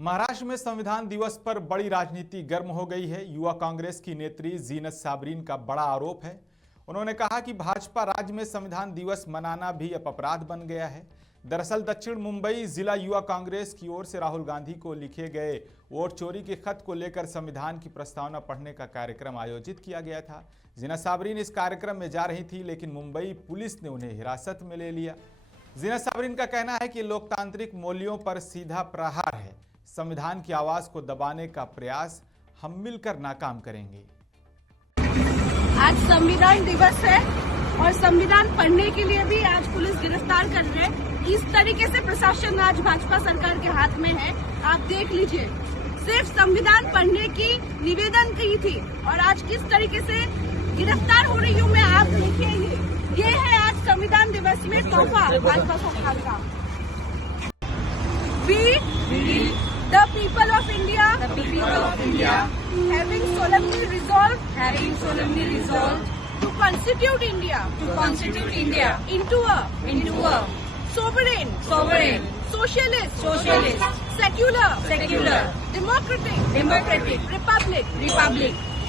महाराष्ट्र में संविधान दिवस पर बड़ी राजनीति गर्म हो गई है। युवा कांग्रेस की नेत्री जीनत साबरीन का बड़ा आरोप है। उन्होंने कहा कि भाजपा राज्य में संविधान दिवस मनाना भी अब अपराध बन गया है। दरअसल दक्षिण मुंबई जिला युवा कांग्रेस की ओर से राहुल गांधी को लिखे गए वोट चोरी के खत को लेकर संविधान की प्रस्तावना पढ़ने का कार्यक्रम आयोजित किया गया था। जीनत साबरीन इस कार्यक्रम में जा रही थी, लेकिन मुंबई पुलिस ने उन्हें हिरासत में ले लिया। जीनत साबरीन का कहना है कि लोकतांत्रिक मूल्यों पर सीधा प्रहार है। संविधान की आवाज को दबाने का प्रयास हम मिलकर नाकाम करेंगे। आज संविधान दिवस है और संविधान पढ़ने के लिए भी आज पुलिस गिरफ्तार कर रहे हैं। इस तरीके से प्रशासन आज भाजपा सरकार के हाथ में है। आप देख लीजिए, सिर्फ संविधान पढ़ने की निवेदन की थी और आज किस तरीके से गिरफ्तार हो रही हूँ मैं, आप देखिए। ये है आज संविधान दिवस में तोहफा भाजपा सरकार का। The people of India, having solemnly resolved to constitute India into a sovereign, socialist, secular, democratic republic,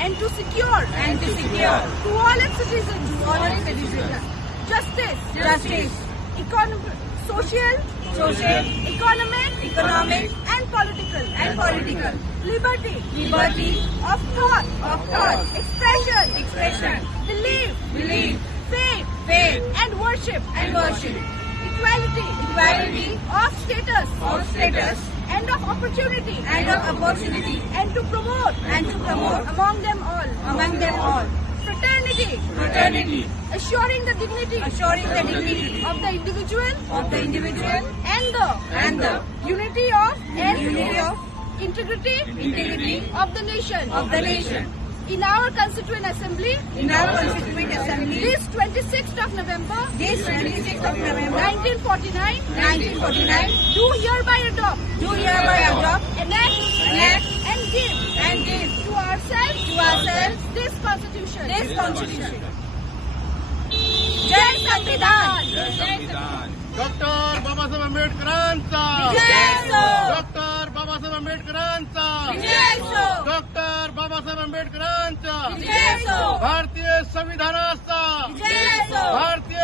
and to secure to all its citizens justice, social, economic, and political liberty of thought, expression, belief, faith, and worship, equality of status and of opportunity, and to promote among them all fraternity, assuring the dignity of the individual and the unity of integrity of the nation. In our Constituent Assembly, this 26th of November, 1949, do hereby adopt, enact, and give to ourselves this Constitution. जय संविधान। डॉक्टर बाबासाहेब आंबेडकरांचा, डॉक्टर बाबासाहेब आंबेडकरांचा, डॉक्टर बाबासाहेब आंबेडकरांचा, भारतीय संविधानाचा, भारतीय